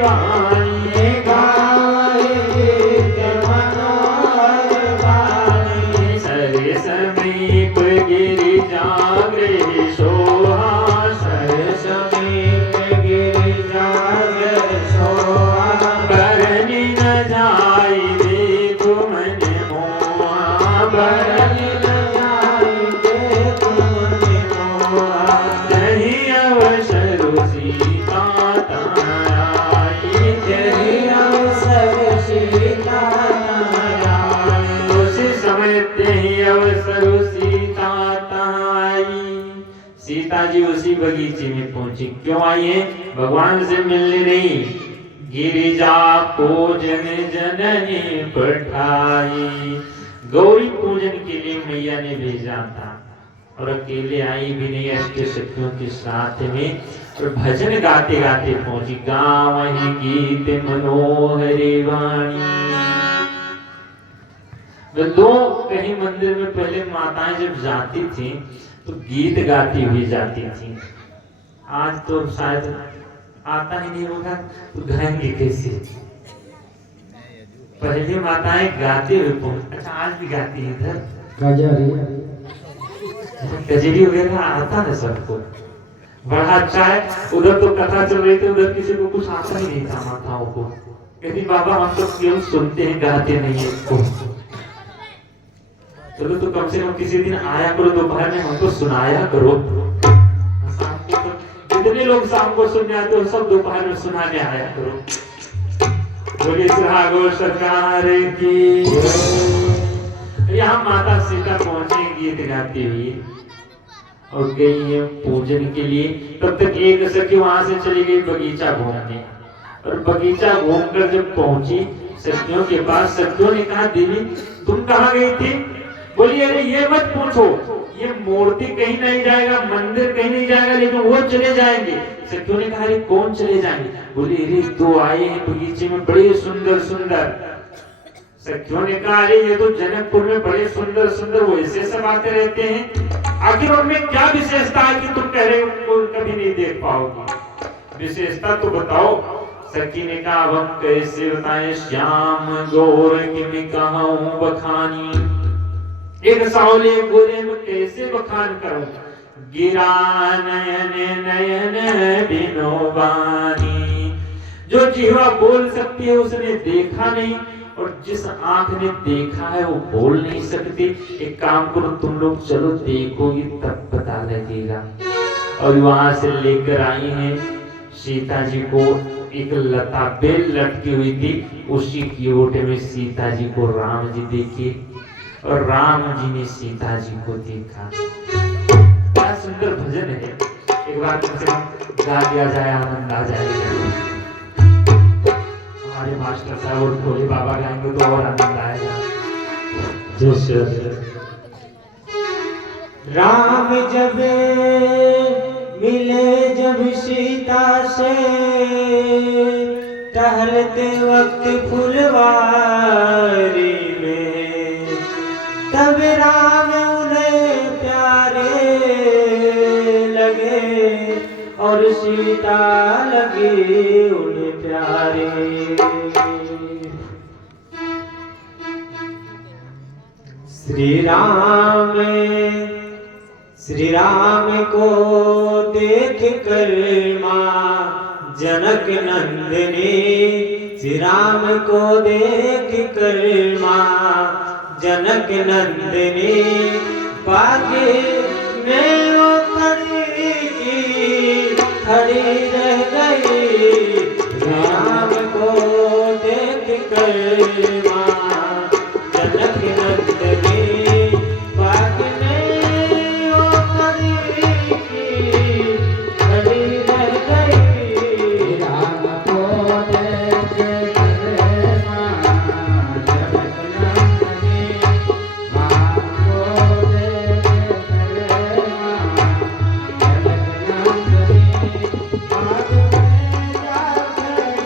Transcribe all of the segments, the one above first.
वाणी गावे नित्य मनोहर वाणी। सर समीप गिरिजा गृह सोहा, सर समीप गिरिजा गृह सोहा। बरनी न जाई देखो मन मोहा, बरनी न जाई देखो मन मोहा। नहीं अवसर सीता ताई, नहीं अवसर सीता ताई। उस समय नहीं अवसर सीता ताई। सीता जी उसी बगीचे में पहुंची। क्यों आई है? भगवान से मिलने नहीं। गिरिजा पूजन जननी पठाई। गौरी पूजन के लिए मैया ने भेजा था और अकेले आई भी नहीं, अष्ट सखियों के साथ में, और भजन गाते गाते पहुंची। गावहि गीत मनोहरी वाणी। दो कहीं मंदिर में पहले माताएं जब जाती थी तो गीत गाती हुई जाती थी। आज तो शायद आता ही नहीं होगा, तो गाएंगे कैसे? पहले माताएं गाते हुए पहुंच। अच्छा, आज भी गाती है इधर कजरी वगैरह आता है सबको, बड़ा अच्छा है। उधर तो कथा चल रही थी, उधर किसी को कुछ आता ही नहीं था माताओं को। कहती बाबा हम तो केवल सुनते हैं, गाते नहीं है। चलो तो कम से कम किसी दिन आया करो, दोपहर में हमको सुनाया करो। शाम को तो जितने लोग शाम को सुनने आते हो सब दोपहर में सुनाने आया करो। बोलिए सुहागो सरकार की। यहाँ माता सीता पहुंचे गीत गाती हुई और गई है पूजन के लिए। तब तक एक सखी वहां से चली गई बगीचा घूमने, और बगीचा घूमकर जब पहुंची सखियों के पास, सखियों ने कहा देवी तुम कहाँ गई थी? बोली अरे ये मत पूछो, ये मूर्ति कहीं नहीं जाएगा, मंदिर कहीं नहीं जाएगा, लेकिन वो चले जाएंगे। सखियों ने कहा अरे कौन चले जाएंगे? बोली अरे दो आए हैं बगीचे में बड़े सुंदर सुंदर। सखियों ने कहा अरे ये तो जनकपुर में बड़े सुंदर सुंदर वो ऐसे सब आते रहते हैं, आखिर उनमें क्या विशेषता है कि तुम कह रहे हो कभी नहीं देख पाओगे? विशेषता तो बताओ। सखी ने कहा अब हम कैसे बताएं, श्याम गौर की कहूं बखानी। एक सावले गोरे में कैसे बखान करूं? गिरा नयन नयन बिनोबानी। जो जीवा बोल सकती है उसने देखा नहीं, और जिस आंख ने देखा है वो बोल नहीं सकती। एक काम करो तुम लोग, चलो देखोगी तब पता लगेगा। और वहां से लेकर आई हैं सीता जी को एक लता बेल लटकी हुई थी, उसी की ओट में सीता जी को राम जी देखे और राम जी ने सीता जी को देखा। क्या सुंदर भजन है, एक बार कम से कम गा दिया जाए, आनंद आ जाएगा। हमारे मास्टर साहब और भोले बाबा गाएंगे तो और आनंद आएगा। राम जब मिले जब सीता से, टहलते वक्त फुलवारी में, तब राम उन्हें प्यारे लगे और सीता लगी उन्हें प्यारे। श्री राम को देख कर माँ जनक नंदिनी, श्री राम को देख कर माँ जनक नंदिनी, बागे में वो खड़ी रह गई। राम को देख कर माँ जनक नंदिनी, बागे में वो खड़ी रह गई। राम को देख कर माँ जनक नंदिनी, माँ को देख कर माँ जनक नंदिनी, बाग में जा खड़ी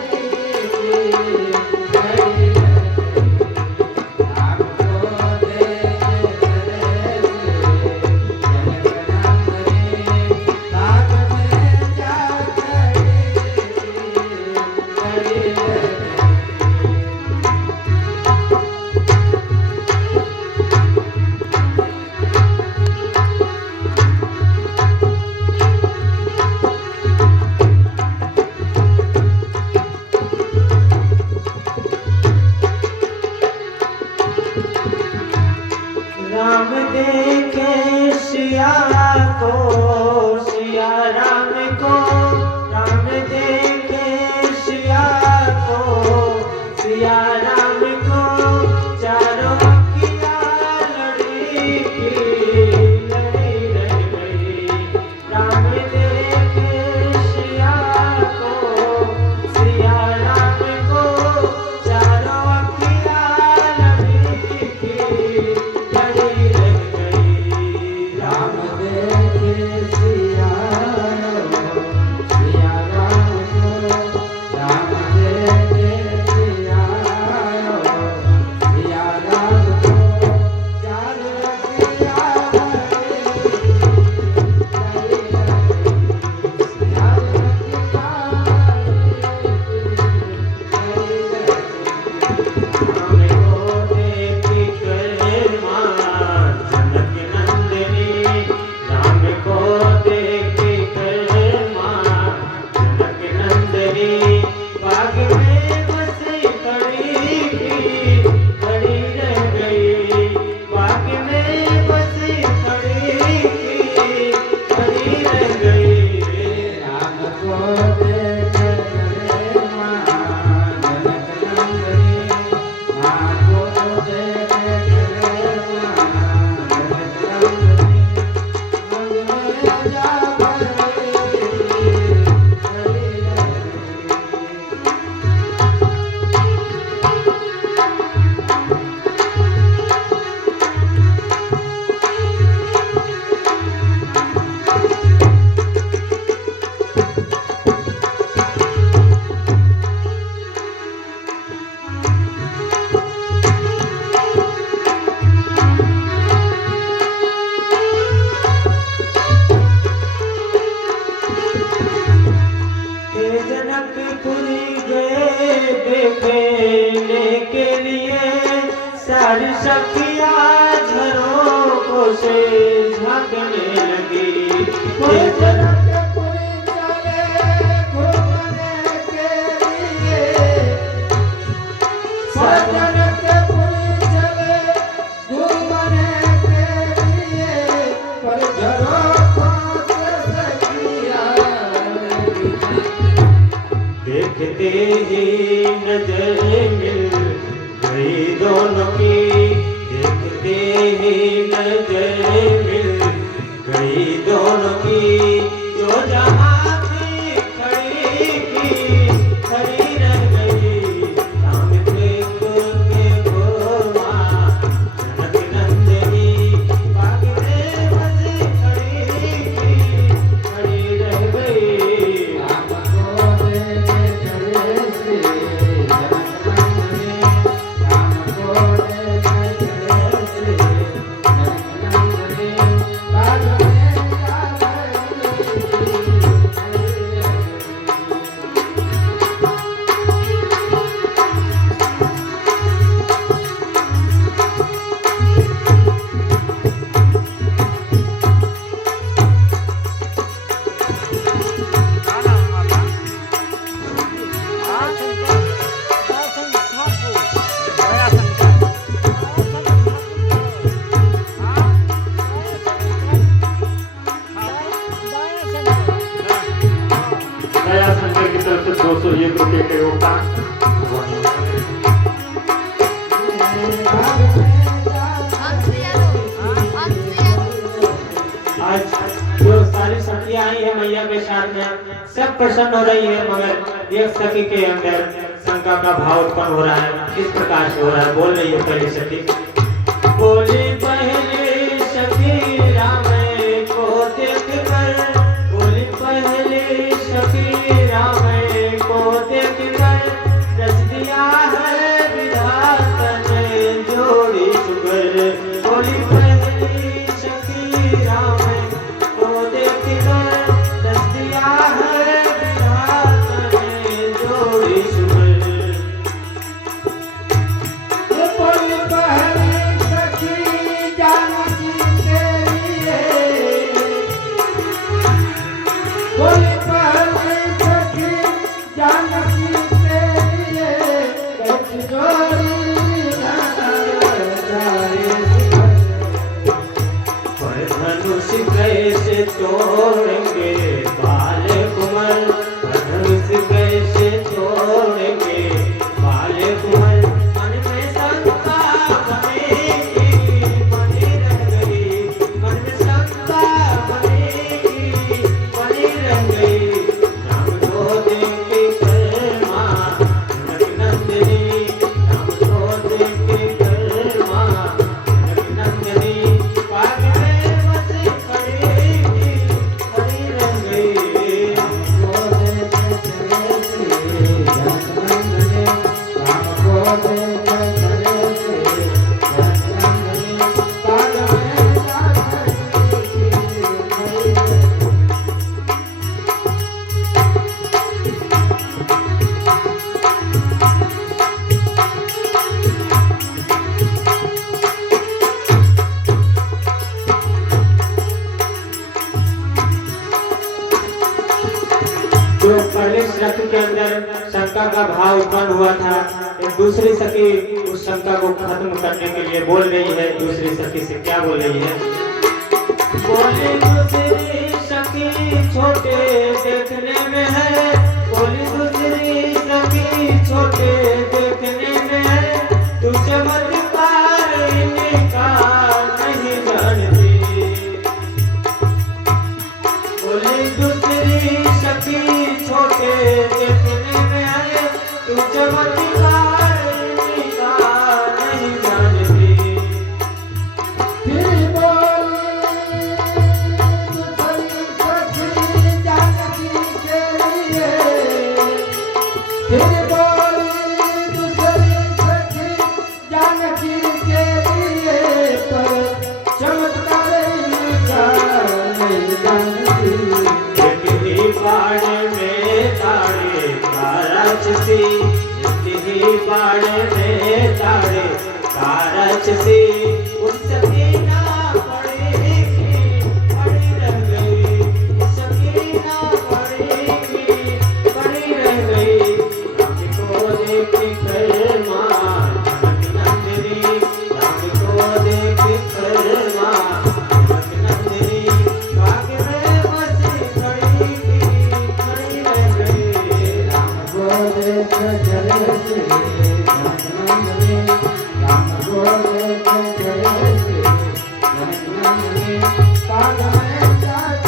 देखने के लिए सारी सखियां झरोखों से झांकने लगी। देखते ही नजर मिल गई दोनों की, देखते ही नजर मिल गई दोनों की। जो जहाँ थी खड़ी रह गई। सामने देख के गोवा जनक नंदिनी, बागें बस खड़ी रह गई। दया शंकर की तरफ से 201 रुपये के योगदान। आज जो सारी सखियां आई है मैया के साथ में, सब प्रसन्न हो रही है, मगर एक सखी के अंदर शंका का भाव उत्पन्न हो रहा है। किस प्रकार से हो रहा है, बोल रही है पहली सखी। बोली पहली सखी राम को देखकर, बोली पहली सखी राम को देखकर, रच दिया है विधाता ने जोड़ी सुगर। बोली पहली सखी राम को देखकर, रच दिया है विधाता ने जोड़ी सुगर। बोली पहली सखी जानकी के लिए, बोली पहली सखी जानकी के लिए, कैसी जोड़ी पर धनुष कैसे तोड़ेंगे बाल कुंवर, धनुष कैसे तोड़ेंगे बाल कुंवर। मन में शंका बनी रह गई, मन में शंका बनी रह गई। राम को देख कर माँ जनक नंदिनी, राम को देख कर माँ जनक नंदिनी, बागें बस खड़ी रह गई। राम को देख जनक नंदिनी, राम को देख जनक नंदिनी, बागें जो पहले सखी के अंदर शंका का भाव उत्पन्न हुआ था, एक दूसरी सखी उस शंका को खत्म करने के लिए बोल रही है। दूसरी सखी से क्या बोल रही है? बोली दूसरी सखी छोटे देखने में है, बोली दूसरी सखी छोटे देखने में है, तू चमत्कार इनका नहीं जानती। बोली दूसरी सखी छोटे देखने में है, तू चमत्कार इनका नहीं जानती। फिर बोली दूसरी सखी जानकी के लिए, फिर बोली दूसरी सखी जानकी के लिए, पर चमत्कार इनका नहीं जानती। बाण में ताड़े का राक्षसी, बाड़े में तारे कारच से उसकी ना पड़ेगी पड़ी रह गई उसकी ना पड़ेगी पड़ी रह गई राम को देख कर मां नंदिनी राम को देख कर मां नंदिनी भाग्य में बसी खड़ी रह गई राम को देख जल से नंदिनी राम को देख जल से नंदिनी भाग्य में जात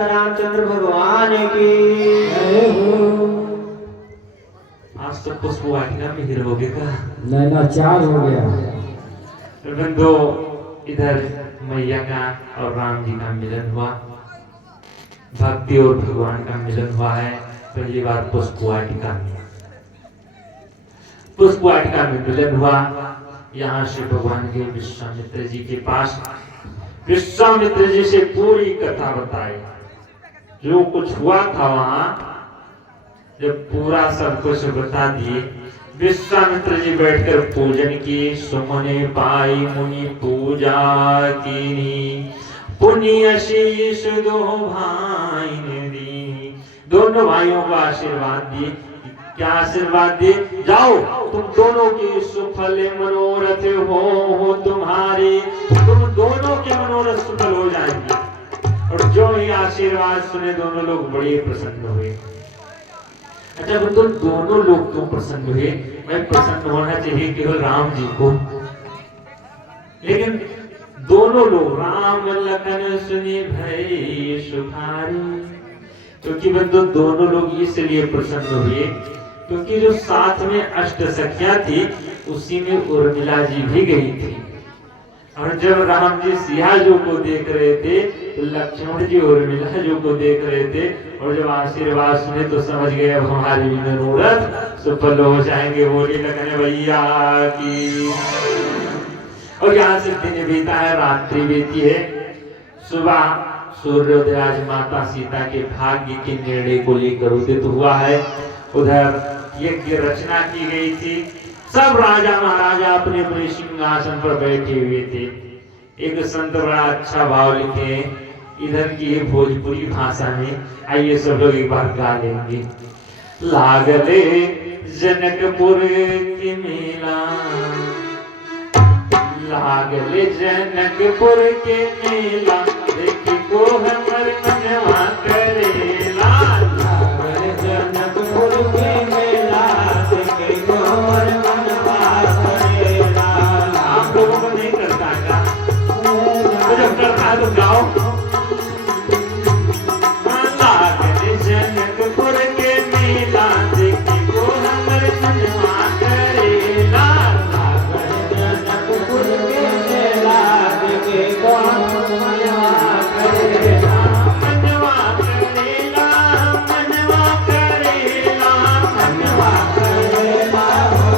रामचंद्र भगवान की आज तो पुष्प वाटिका में ही रहोगे का? नैना चार हो गया। बंधु इधर मैया का और राम जी का मिलन हुआ, भक्ति और भगवान का मिलन हुआ है। पहली बार पुष्प वाटिका में मिलन हुआ। यहाँ से भगवान के विश्वामित्र जी के पास विश्वामित्र जी से पूरी कथा बताई, जो कुछ हुआ था वहां। जब पूरा सब कुछ बता दिए, विश्वामित्र जी बैठकर पूजन की। सुमने पाई मुनि पूजा कीनी, पुण्य शीश दो भाई ने दी। दोनों भाइयों को आशीर्वाद दिए। क्या आशीर्वाद दिए? जाओ तुम दोनों की सुफल मनोरथ हो तुम्हारे, तुम दोनों के मनोरथ सफल हो जाएंगे। और जो ही आशीर्वाद सुने दोनों लोग बड़े प्रसन्न हुए। अच्छा तो दोनों लोग क्यों प्रसन्न हुए? मैं प्रसन्न होना चाहिए केवल राम जी को, लेकिन दोनों लोग राम लखन सुनी भई सुखारी। क्योंकि बंधु दोनों लोग इसलिए प्रसन्न हुए क्योंकि जो साथ में अष्ट सखियां थी उसी में उर्मिला जी भी गई थी। और जब राम जी सिया जी को देख रहे थे तो लक्ष्मण जी उर्मिला जी को देख रहे थे। और जब आशीर्वाद सुने तो समझ गए अब हमारे मनोरथ सफल हो जाएंगे। बोली लखन भैया की। और यहाँ से दिन बीता है, रात्रि बीती है। सुबह सूर्योदय आज माता सीता के भाग्य के निर्णय को लेकर उदित हुआ है। उधर यज्ञ रचना की गई थी। सब राजा महाराजा अपने अपने सिंहासन पर बैठे हुए थे। एक संत बड़ा अच्छा भाव लिखे इधर की भोजपुरी भाषा में, आइए सब लोग एक बार गा लेंगे। लागले जनकपुर के मेला, लागले जनकपुर के मेला, देखी को हमर मनवा करेला। लागले जनकपुर के मेला, देखी को हमर मनवा करेला। आप लोगों को नहीं करता का? तो जब करता है तो गाओ। लागले जनकपुर के मेला, देखी को हमर मनवा करेला। लागले जनकपुर के मेला, देखी को हमर मनवा करेला। मनवा करेला, मनवा करेला, मनवा करेला,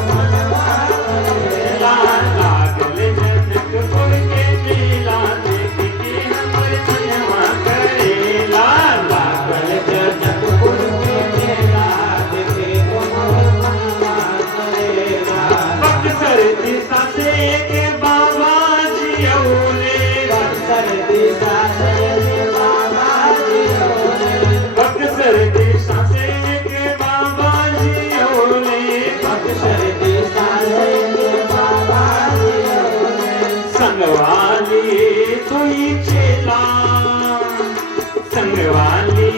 मनवा करेला। लागले जनकपुर के मेला, देखी के हमर मनवा करेला। लागले जनकपुर के मेला, देखी को हमर मनवा करेला। बक्सर दिशा से के बाबा जी औले, बक्सर दिशा से के बाबा जी औले, बक्सर दिशा से के बाबा जी औले, बक्सर दिशा से के बाबा जी औले। संगवाली तुई चेला, संगवाली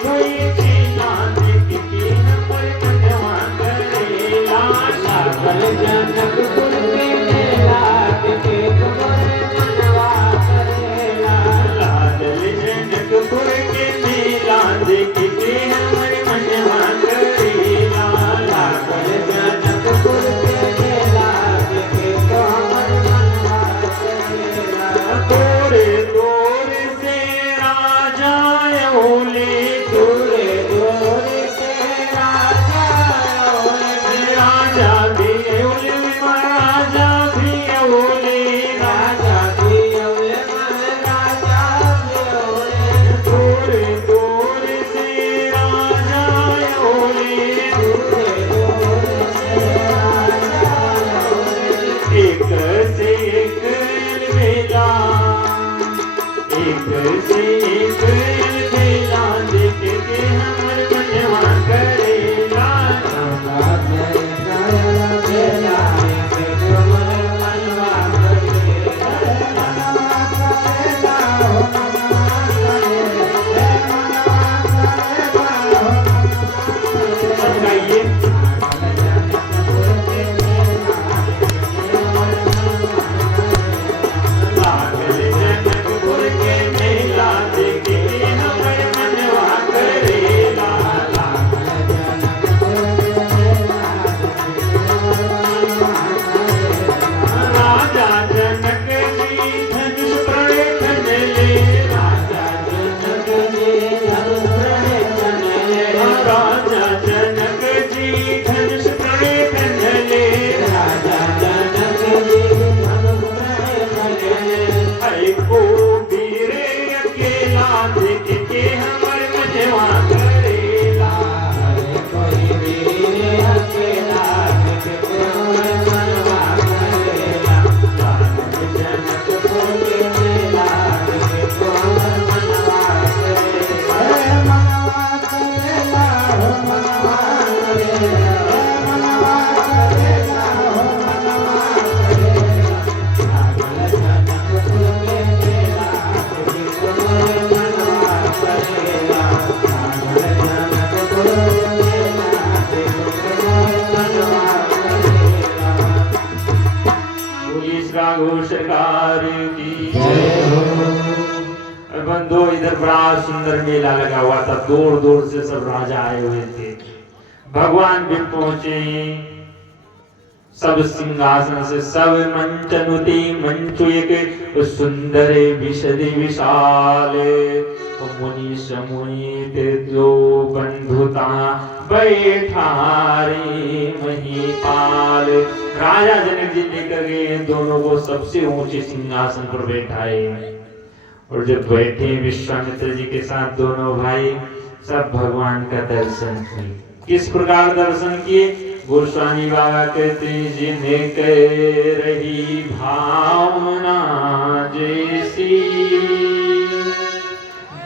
तुई चेला, देखी के हमर मनवा करेला। लागले जनकपुर के मेला, देखी को हमर मनवा करेला। एक से एक खेला देख के हमर मनवा करेला सब गाइए लागल जनकपुर के मेला देख के हमर मनवा करेला राजा जनक जी धनुष प्रणय ले राजा जनक जी धनुष प्रणय ले राजा जनक जी धनुष प्रणय ले राजा जनक जी धनुष प्रणय ले को वीर अकेला देख के हमर मनवा करेला कोई वीर अकेला देख के हमर मनवा करेला जनकपुर के मेला देख के हमर मनवा करेला मनवा करेला मनवा करेला मनवा करेला जनकपुर के मेला देख के हमर मनवा करेला जनकपुर के मेला देख के हमर मनवा करेला बोलिए श्री सरकार की जय हो। बंदो इधर बड़ा सुंदर मेला लगा हुआ था, दूर दूर से सब राजा आए हुए थे। भगवान भी पहुंचे, सब सिंहासन से सब मंचनुति मंचु एक सुंदर विशद विशाल मुनि समुहित जो बंधुता बैठारे महीपाल। राजा जनक जी लेकर गए दोनों को सबसे ऊंचे सिंहासन पर बैठाए और जब बैठे विश्वामित्र जी के साथ दोनों भाई सब भगवान का दर्शन किए। किस प्रकार दर्शन किए? गोस्वामी बाबा कहते जिन्हें कह रही भावना जैसी,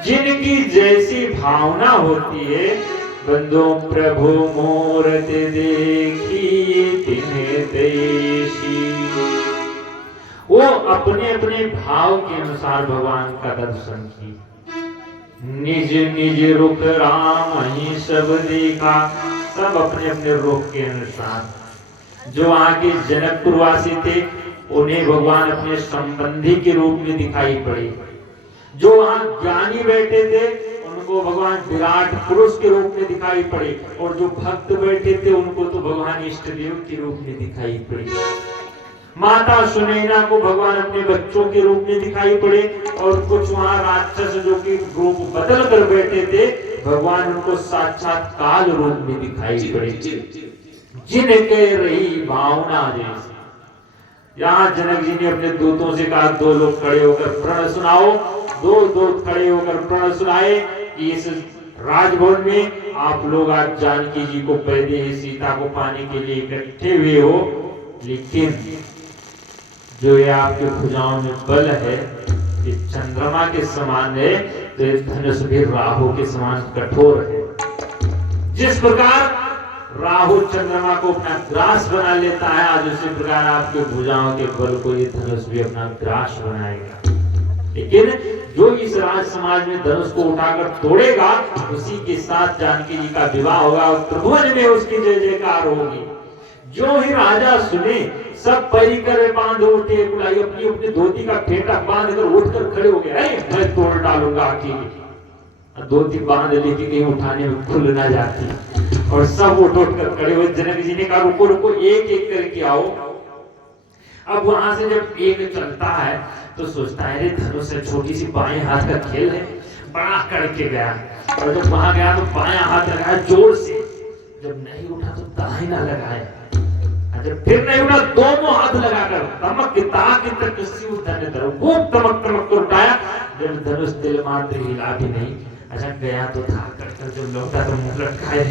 जिनकी जैसी भावना होती है बंदो प्रभु मूरत देखी तिन्हें तैसी। वो अपने अपने भाव के अनुसार भगवान का दर्शन किए। निज निज रुख राम ही सब देखा, सब अपने अपने रुख के अनुसार। जो वहां के जनकपुरवासी थे उन्हें भगवान अपने संबंधी के रूप में दिखाई पड़े। जो वहां ज्ञानी बैठे थे उनको भगवान विराट पुरुष के रूप में दिखाई पड़े और जो भक्त बैठे थे उनको तो भगवान इष्ट देव के रूप में दिखाई पड़े। माता सुनैना को भगवान अपने बच्चों के रूप में दिखाई पड़े और कुछ वहां राक्षस जो कि रूप बदल कर बैठे थे भगवान उनको साक्षात काल रूप में दिखाई पड़े। जिनके रही भावना जैसी। यहाँ जनक जी ने अपने दूतों से कहा दो लोग खड़े होकर प्रण सुनाओ। दो दूत खड़े होकर प्रण सुनाए कि इस राजभवन में आप लोग आज जानकी जी को पैदे सीता को पाने के लिए इकट्ठे हुए हो, लेकिन जो ये आपके भुजाओं में बल है ये चंद्रमा के समान है, तो ये धनुष भी राहु के समान कठोर है। जिस प्रकार राहु चंद्रमा को अपना ग्रास बना लेता है, आज उसी प्रकार आपके भुजाओं के बल को ये धनुष भी अपना ग्रास बनाएगा। लेकिन जो इस राज समाज में धनुष को उठाकर तोड़ेगा उसी के साथ जानकी जी का विवाह होगा और त्रिभुवन में उसकी जय जयकार होगी। जो ही राजा सुने सब परिकर बांध उठे, बुलाई अपनी अपनी धोती का फेंटा बांध कर उठकर खड़े हो गए। अरे मैं तोड़ डालूंगा अकेले। धोती बांध ली थी कहीं उठाने में खुल ना जाती और सब उठ कर खड़े हुए। जनक जी ने कहा रुको रुको एक एक करके आओ। अब वहां से जब एक चलता है तो सोचता है धनुष से छोटी सी बाएं हाथ का खेल है, बड़ा करके गया और जब वहां गया तो बाएं हाथ लगाया जोर से, जब नहीं उठा तो दाहिना लगाया, जब फिर नहीं उठा दोनों हाथ लगाकर तमक ताक तक खूब तमक तमक कर उठाया। जब धनुष दिल मात्र हिला भी नहीं, अच्छा गया तो था कर जब लौटा तो मुंह लटकाए।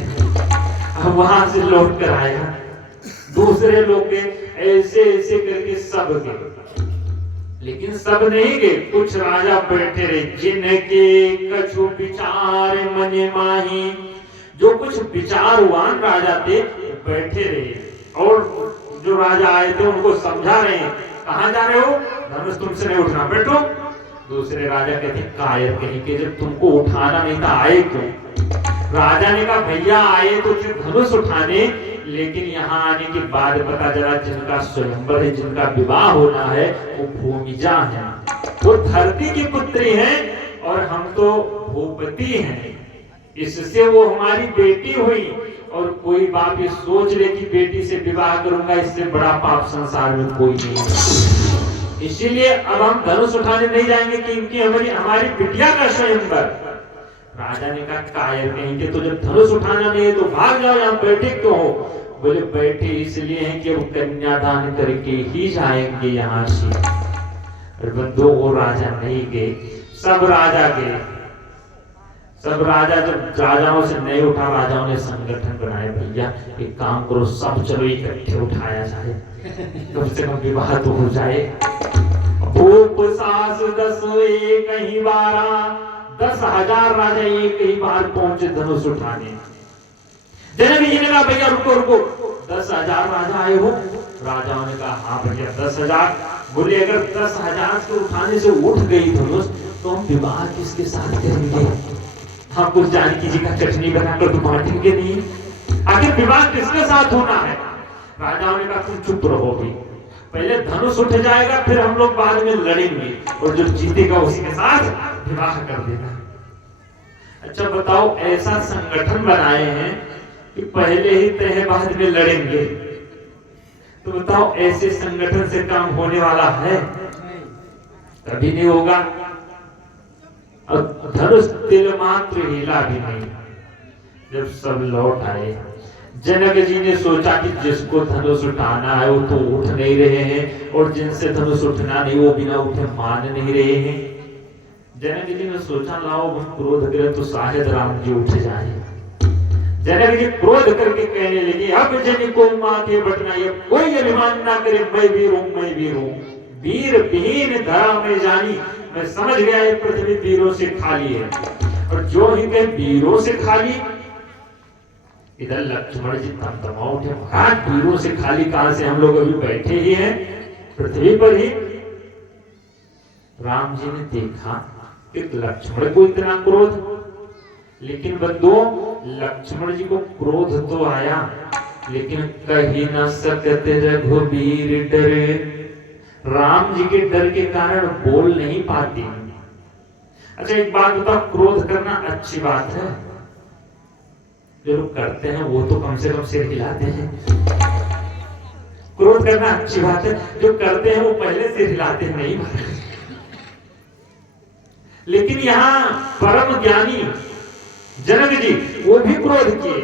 अब वहां से लौट कर आया दूसरे लोग के ऐसे ऐसे करके सब के लेकिन सब नहीं गए, कुछ राजा बैठे रहे जिनके कछु विचार मन माही। जो कुछ विचारवान राजा थे बैठे रहे और जो राजा आए थे उनको समझा रहे हैं, कहां जा रहे हो, धनुष तुमसे नहीं उठना, बैठो। दूसरे राजा कहते कायर कहीं के, जब तुमको उठाना नहीं था आए क्यों? राजा ने कहा भैया आए तो थे धनुष उठाने, लेकिन यहाँ आने के बाद पता चला जिनका स्वयंवर है, जिनका विवाह होना है वो भूमिजा है, वो धरती की पुत्री हैं और हम तो भूपति हैं। इससे वो हमारी बेटी हुई और कोई बाप ये सोच ले कि बेटी से विवाह करूंगा, इससे बड़ा पाप संसार में कोई नहीं है। इसीलिए अब हम धनुष उठाने नहीं जाएंगे क्योंकि हमारी बिटिया का स्वयंवर। राजा ने कहा कायर कहेंगे, तो जब धनुष उठाना नहीं है तो भाग जाओ, यहाँ बैठे क्यों हो? बोले बैठे इसलिए हैं कि वो कन्यादान करके ही जाएंगे यहाँ से। और बंधुओं वो राजा नहीं गए, सब राजा गए। सब राजा जब राजाओं से नहीं उठा, राजाओं ने संगठन बनाया, भैया एक काम करो सब चलो इकट्ठे उठाया जाए, कम से कम विवाह तो हो जाए। भूप सास 10 एक ही 12, 10,000 राजा एक ही बार पहुंचे धनुष उठाने। जनक जी ने कहा भैया रुको रुको, 10,000 राजा आए हो? राजाओं ने कहा हाँ भैया 10,000। बोले अगर 10,000 के उठाने से उठ गई धनुष तो हम विवाह किसके साथ करेंगे? हम कुछ जानकी जी का चटनी बनाकर तो बांटेंगे नहीं, आखिर विवाह किसके साथ होना है? राजाओं ने कहा तुम चुप रहो भी, पहले धनुष उठ जाएगा फिर हम लोग बाद में लड़ेंगे और जो जीतेगा उसी के साथ विवाह कर देना। अच्छा बताओ, ऐसा संगठन बनाए हैं कि पहले ही तय बाद में लड़ेंगे, तो बताओ ऐसे संगठन से काम होने वाला है? कभी नहीं होगा। और धनुष तिल मात्र हिला भी नहीं। जब सब लौट आए, जनक जी ने सोचा कि जिसको धनुष उठाना है वो तो उठ नहीं रहे हैं और जिनसे धनुष उठना नहीं वो बिना उठे मान नहीं रहे हैं। जनक जी ने सोचा लाओ हम क्रोध करें तो शायद राम जी उठ जाए। जनक जी क्रोध करके कहने लगे अब जन को माथे बटना, ये कोई अभिमान ना करे, मैं वीर हूं, मैं वीर हूं। वीर विहीन धरा में जानी, मैं समझ गया ये पृथ्वी वीरों से खाली है। और जो ही कहे वीरों से खाली, इधर लक्ष्मण जी तमतमा उठे, महाराज वीरों से खाली कहां से, हम लोग अभी बैठे ही हैं पृथ्वी पर ही। राम जी ने देखा कि लक्ष्मण को इतना क्रोध, लेकिन बंधुओं लक्ष्मण जी को क्रोध तो आया लेकिन कही न सकते रघुवीर डरे। राम जी के डर के कारण बोल नहीं पाती। अच्छा एक बात बताओ, क्रोध करना अच्छी बात है? जो लोग करते हैं वो तो कम से कम सिर हिलाते हैं। क्रोध करना अच्छी बात है, जो करते हैं वो पहले सिर हिलाते हैं, नहीं बात। लेकिन यहाँ परम ज्ञानी जनक जी वो भी क्रोध किए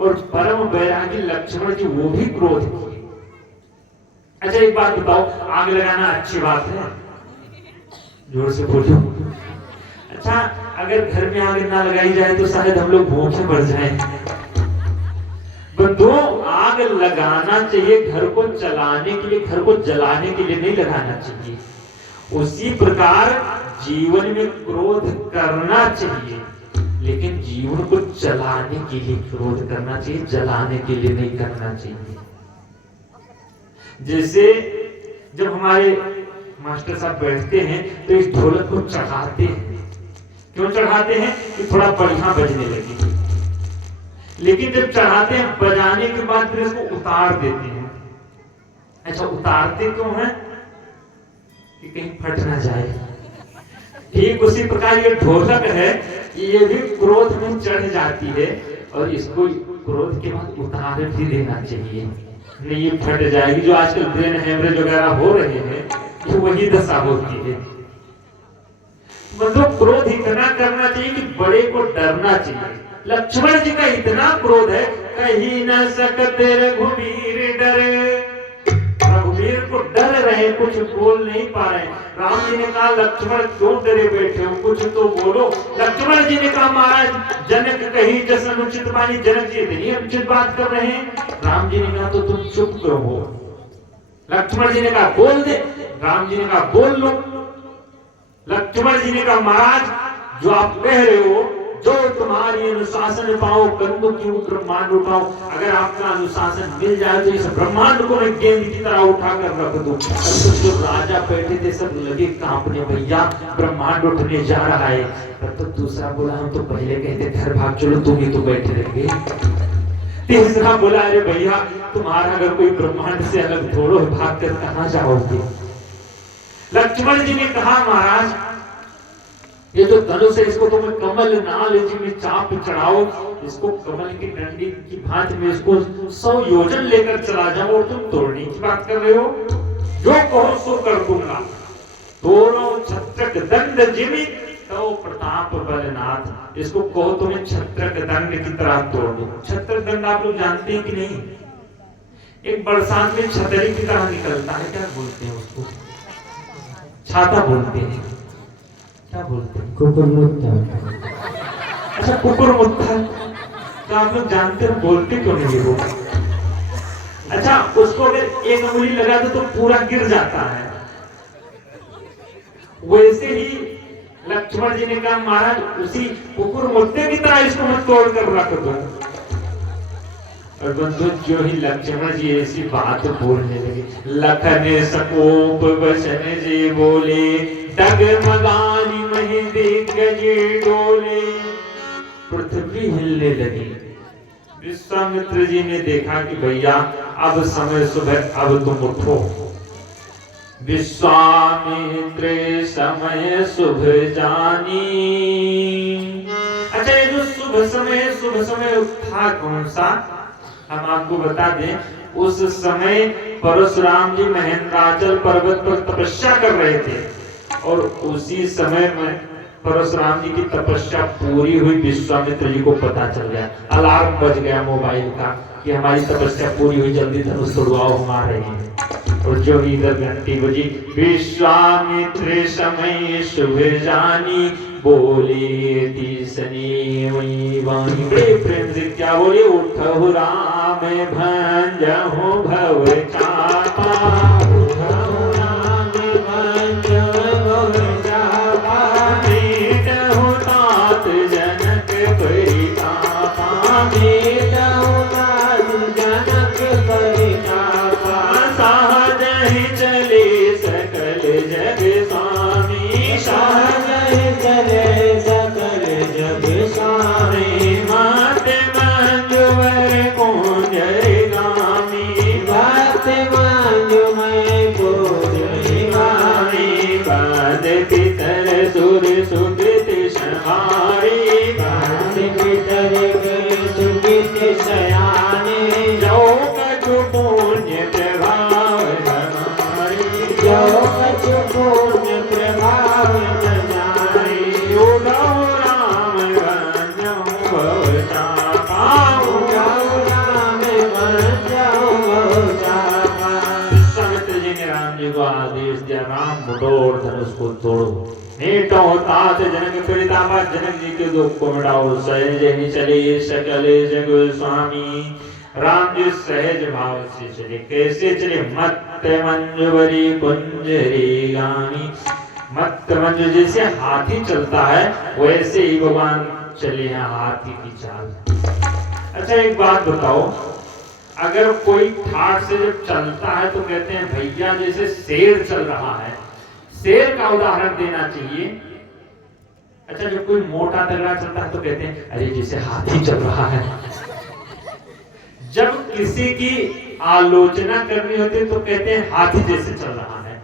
और परम वैरागी लक्ष्मण जी वो भी क्रोध किए। अच्छा एक बात बताओ, आग लगाना अच्छी बात है? जोर से बोलो। अच्छा अगर घर में आग ना लगाई जाए तो शायद हम लोग भूखे मर जाएं। बंधुओं आग लगाना चाहिए घर को चलाने के लिए, घर को जलाने के लिए नहीं लगाना चाहिए। उसी प्रकार जीवन में क्रोध करना चाहिए, लेकिन जीवन को जलाने के लिए क्रोध करना चाहिए, जलाने के लिए नहीं करना चाहिए। जैसे जब हमारे मास्टर साहब बैठते हैं तो इस ढोलक को चढ़ाते हैं, क्यों चढ़ाते हैं? कि थोड़ा बढ़िया बजने लगे। लेकिन जब चढ़ाते हैं बजाने के बाद फिर इसको उतार देते हैं। अच्छा उतारते क्यों हैं? कि कहीं फट ना जाए। ठीक उसी प्रकार ये ढोलक है, ये भी क्रोध में चढ़ जाती है और इसको क्रोध के बाद उतार भी देना चाहिए, नहीं ये फट जाएगी। जो आजकल ब्रेन हेमरेज वगैरह हो रहे हैं तो वही दशा होती है। मतलब क्रोध इतना करना चाहिए कि बड़े को डरना चाहिए। लक्ष्मण जी का इतना क्रोध है, कहीं न सकते रघुवीर डरे। रघुवीर को डर रहे, कुछ बोल नहीं पा रहे। राम जी ने कहा लक्ष्मण क्यों डरे बैठे हो, कुछ तो बोलो। लक्ष्मण जी ने कहा महाराज जनक कही जैसन उचित बानी। जनक जी इतनी अनुचित बात कर रहे हैं। राम जी ने कहा तो तुम चुप रहो। लक्ष्मण जी ने कहा बोल दे, राम जी ने कहा बोल लो। लक्ष्मण जी ने कहा महाराज जो आप कह रहे हो, जो तुम्हारी अनुशासन पाओ कंदों की ब्रह्मांड उठाओ, अगर आपका अनुशासन मिल जाए तो इस ब्रह्मांड को मैं गेंद की तरह उठाकर रख दूं। तो जो राजा बैठे थे सब लगे कांपने, भैया ब्रह्मांड उठने जा रहा है। पर तो दूसरा बोला हम तो पहले कहते घर भाग चलो, तुम ही तो बैठे रहेंगे। तीसरा बोला अरे भैया तुम्हारा अगर कोई ब्रह्मांड से अलग थोड़ो, भाग कर कहां जाओगे। लक्ष्मण जी ने कहा महाराज ये जो धनुष है इसको तुम्हें कमल नाल जी में चाप चढ़ाओ, इसको कमल की डंडी की भांति में इसको 100 योजन लेकर चला जाओ, और तुम तोड़ने की बात कर रहे हो, जो कहो सो कर दूंगा। तोड़ो छत्रक दंड जिमि तो प्रताप बलनाथ, इसको कहो तुम्हें छत्रक दंड की तरह तोड़ दो। छत्रक दंड आप लोग जानते हैं कि नहीं? एक बरसात में छतरी की तरह निकलता है, क्या बोलते हैं उसको? छाता बोलते हैं, क्या बोलते हैं? कुकुरमुत्ता। अच्छा कुकुरमुत्ता, तो आप लोग जानते हो बोलते क्यों नहीं वो? अच्छा उसको अगर एक उंगली लगा दो तो पूरा गिर जाता है। वैसे ही लक्ष्मण जी ने कहा महाराज उसी कुकुरमुत्ते की तरह इसको मैं तोड़ कर रख दो। और बंधु जो ही लक्ष्मण जी ऐसी बात बोलने लगे, लखन सकोप वचन जी बोले, डगमगानी महि दिग्गज डोले, पृथ्वी हिलने लगी। विश्वामित्र जी ने देखा कि भैया अब समय सुबह, अब तुम उठो। विश्वामित्र समय शुभ जानी। अच्छा ये जो शुभ समय था कौन सा, हम आपको बता दें। उस समय परशुराम जी महेंद्राचल पर्वत पर तपस्या कर रहे थे, और उसी समय में परशुराम जी की तपस्या पूरी हुई। विश्वामित्र जी को पता चल गया, अलार्म बज गया मोबाइल का कि हमारी तपस्या पूरी हुई, जल्दी धनुष तोड़वाओ हम आ रहे हैं। और जो ही इधर घंटी बजी, विश्वामित्र समय शुभ जानी, बोले तीसनी वही वाणी। बड़े प्रेम से क्या बोले, उठहु राम भंजहु भव चापा, उठहु राम भंजहु भव चापा, मेटहु तात जनक परितापा, मेटहु तात जनक परितापा, सहज ही चले सकल जग स्वामी, सहज ही चले सकल जग स्वामी, मात मंजुवर कुंजर गामी, मात मंजुवर कुंजर गामी, बाद पितर सुर सुकृत समारी, बाद पितर सुकृत सयाने, जो कछु पुण्य प्रभाव हमारी, जो कछु पुण्य प्रभाव हमारी, उड़ाओ राम भंजहु भव चापा, उड़ाओ राम भंजहु भव चापा। विश्वामित्र जी ने राम जी को आदेश दिया, राम मुटोर धनुष को तोड़ो। मेटो तात जनक परितापा, जनक जी के दुख को मिटाओ। सहज ही चले सकल जग स्वामी, राम जी सहज भाव से चले। कैसे चले, मत मंजुवरी कुंजरी गामी। मत मंजु जैसे हाथी चलता है वैसे ही भगवान चले हैं हाथी की चाल। अच्छा एक बात बताओ, अगर कोई ठाट से जब चलता है तो कहते हैं भैया जैसे शेर चल रहा है, शेर का उदाहरण देना चाहिए। अच्छा जब कोई मोटा तगड़ा चलता है तो कहते हैं अरे जैसे हाथी चल रहा है। जब किसी की आलोचना करनी होती है तो कहते हैं हाथी जैसे चल रहा है।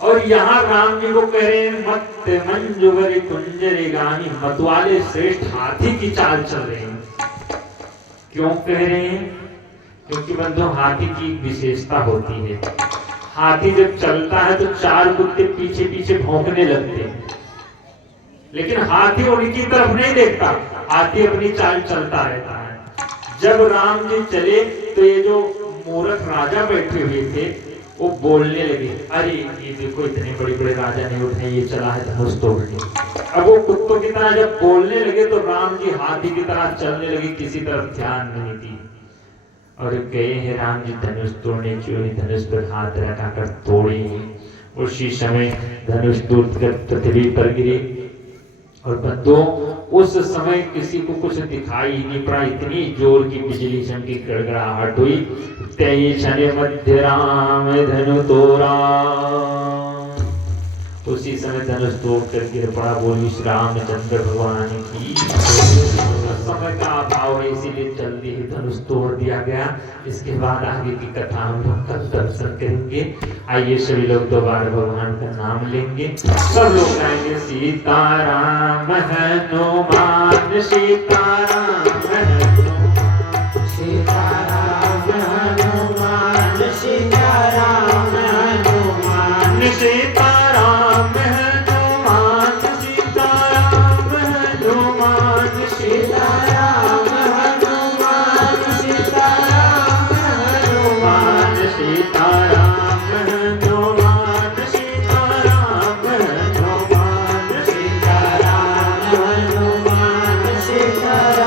और यहाँ राम जी को कह रहे हैं मत मंजुवरी कुंजरी गानी, मतवाले श्रेष्ठ हाथी की चाल चल रहे हैं। क्यों कह रहे हैं? क्योंकि बंधु हाथी की विशेषता होती है, हाथी जब चलता है तो चार कुत्ते पीछे पीछे भौंकने लगते हैं, लेकिन हाथी उनकी तरफ नहीं देखता, हाथी अपनी चाल चलता रहता है। जब राम जी चले तो ये जो मूर्ख राजा बैठे हुए थे वो बोलने लगे, अरे ये देखो इतने बड़े बड़े राजा नहीं उठे, ये चला है धनुष तोड़ने। अब वो कुत्तों की तरह जब बोलने लगे तो राम जी हाथी की तरह चलने लगे, किसी तरफ ध्यान नहीं दी। और गए हैं राम जी धनुष तोड़ने जो ही धनुष पर हाथ रखाकर तोड़े उसी समय धनुष टूट कर पृथ्वी पर गिरे और बंधुओं उस समय किसी को कुछ दिखाई नहीं पड़ा इतनी जोर की बिजली चमकी गड़गड़ाहट हुई तय क्षण मध्य राम धनु तोड़ा उसी समय धनुष तोड़ कर गिर पड़ा बोली श्री रामचंद्र भगवान की समय का अभाव है इसीलिए जल्दी ही धनुष तोड़ दिया गया। इसके बाद आगे की कथा हम लोग कल दर्शन करेंगे। आइए सभी लोग दोबारा भगवान का नाम लेंगे सब लोग गाएंगे सीताराम हनुमान सीताराम हनुमान सीताराम हनुमान सीताराम हनुमान सीताराम हनुमान सीताराम हनुमान सीताराम हनुमान सीताराम हनुमान सीताराम हनुमान सीताराम हनुमान सीताराम हनुमान सीताराम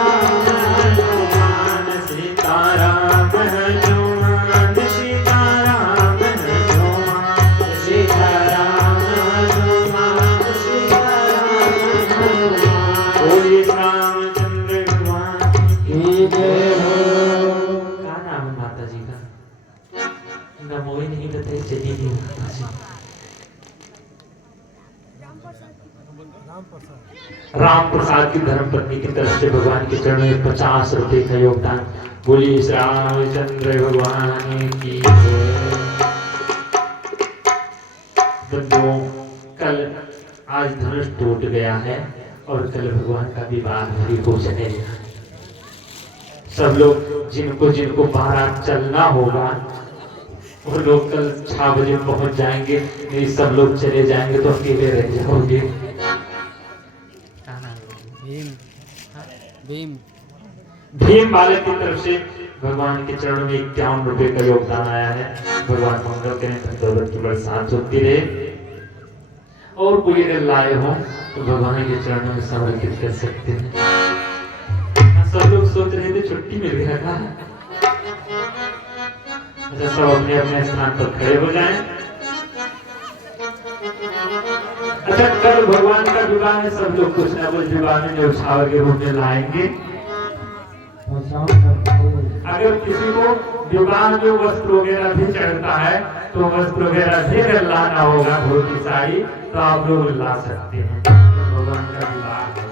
हनुमान सीताराम हनुमान सीताराम हनुमान सीताराम हनुमान सीताराम हनुमान बोलिए रामचंद्र भगवान की जय हो। क्या नाम है माता जी का? नमो ही नहीं बताए चली नहीं माता जी। राम प्रसाद की धर्मपत्नी की तरफ से भगवान के चरणों में 50 रुपए का योगदान। बोलिए श्री रामचंद्र भगवान की जय। बंधुओं कल आज धनुष टूट गया है और कल भगवान का विवाह भी हो जाएगा। सब लोग जिनको जिनको बारात चलना होगा वो लोग कल 6 बजे पहुंच जाएंगे। नहीं सब लोग चले जाएंगे तो अकेले रह जाओगे। भीम भीम बालक की तरफ से भगवान के चरणों में 51 रुपए का योगदान आया है। भगवान मंगल करें धन दौलत की बरसात होती रहे। और कोई अगर लाए हो तो भगवान के चरणों में समर्पित कर सकते हैं। सब लोग सोच रहे थे छुट्टी मिल गया था। अच्छा सब अपने अपने स्थान पर खड़े हो जाएं। अच्छा कल भगवान का विवाह है सब लोग कुछ ना कुछ विवाह में न्यौछावर के रूप में लाएंगे। अगर किसी को विवाह में वस्त्र वगैरह भी चढ़ता है तो वस्त्र वगैरह भी अगर लाना होगा धोती साड़ी तो आप लोग ला सकते हैं। भगवान का विवाह है।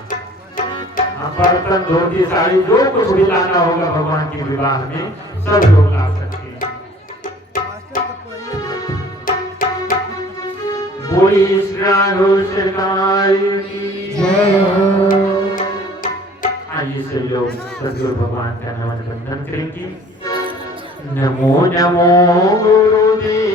बर्तन धोती साड़ी जो कुछ भी लाना होगा भगवान के विवाह में सब लोग ला सकते हैं। बोलिए श्री राम की जय हो। आइए सभी लोग भगवान का नाम वंदन करेंगे। नमो नमो गुरुदेव